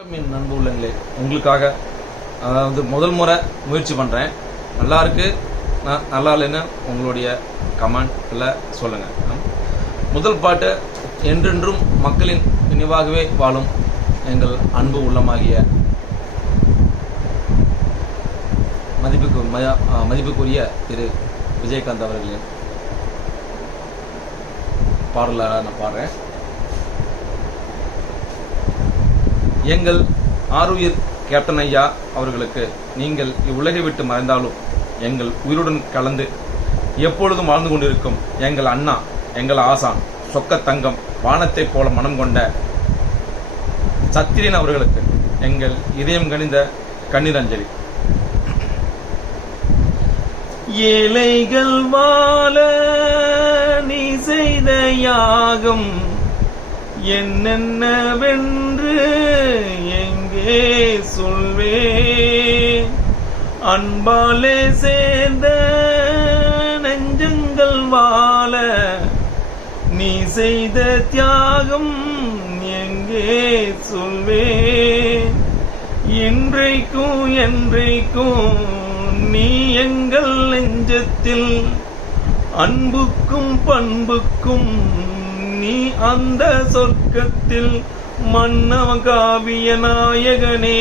என் நண்பு உள்ளங்களே, உங்களுக்காக அதாவது முதல் முறை முயற்சி பண்ணுறேன். நல்லா இருக்கு, நல்லா இல்லைன்னு உங்களுடைய கமெண்ட்ல சொல்லுங்கள். முதல் பாட்டு என்றென்றும் மக்களின் நினைவாகவே வாழும் எங்கள் அன்பு உள்ளமாகிய மதிப்புக்குரிய திரு விஜயகாந்த் அவர்களின் பாடலாக நான் பாடுறேன். எங்கள் ஆருயிர் கேப்டன் ஐயா அவர்களுக்கு நீங்கள் இவ்வுலகை விட்டு மறைந்தாலும் எங்கள் உயிருடன் கலந்து எப்பொழுதும் வாழ்ந்து கொண்டிருக்கும் எங்கள் அண்ணா, எங்கள் ஆசான், சொக்க தங்கம், வானத்தை போல மனம் கொண்ட சத்திரியன் அவர்களுக்கு எங்கள் இதயம் கனிந்த கண்ணீரஞ்சலி. ஏழைகள் வாழ நீ செய்த யாகம் என்னென்னவென்று எங்கே சொல்வே, அன்பாலே சேர்ந்த நெஞ்சங்கள் வாழ நீ செய்த தியாகம் எங்கே சொல்வே, இன்றைக்கும் என்றைக்கும் நீ எங்கள் நெஞ்சத்தில் அன்புக்கும் பண்புக்கும் நீ அந்த சொர்க்கத்தில் மன்னவ காவிய நாயகனே,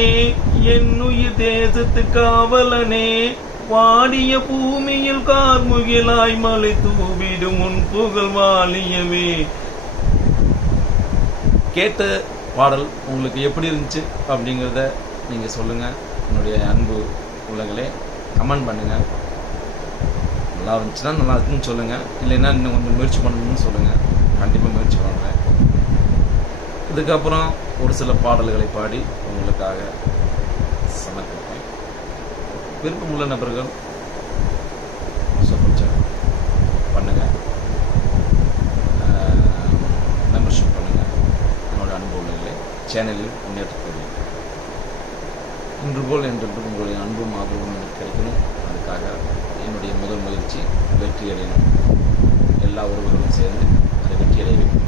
என் உயிர் தேசத்து காவலனே, வாடிய பூமியில் கார்முகிலாய் மலை தூவிடும் உன் புகழ் வாழியவே. கேட்ட பாடல் உங்களுக்கு எப்படி இருந்துச்சு அப்படிங்கிறத நீங்கள் சொல்லுங்கள். என்னுடைய அன்பு உள்ளங்களே, கமெண்ட் பண்ணுங்கள். நல்லா இருந்துச்சுன்னா நல்லா இருக்குன்னு சொல்லுங்கள், இல்லைன்னா இன்னும் கொஞ்சம் முயற்சி பண்ணணும்னு சொல்லுங்கள். கண்டிப்பாக முயற்சி பண்ணுறேன். இதுக்கப்புறம் ஒரு சில பாடல்களை பாடி உங்களுக்காக சமர்ப்பிப்பேன். விருப்பமுள்ள நபர்கள் சப்போர்ட் பண்ணுங்கள், மெம்பர்ஷிப் பண்ணுங்கள். என்னோட அன்பு உள்ளங்களே, சேனலில் முன்னேற்றத்தை இன்று போல் என்றென்று உங்களுடைய அன்பும் ஆதரவும் எனக்கு கிடைக்கணும். அதுக்காக என்னுடைய முதல் முயற்சி வெற்றி அடையணும். எல்லா உறவுகளும் சேர்ந்து அதை வெற்றி அடைய வேண்டும்.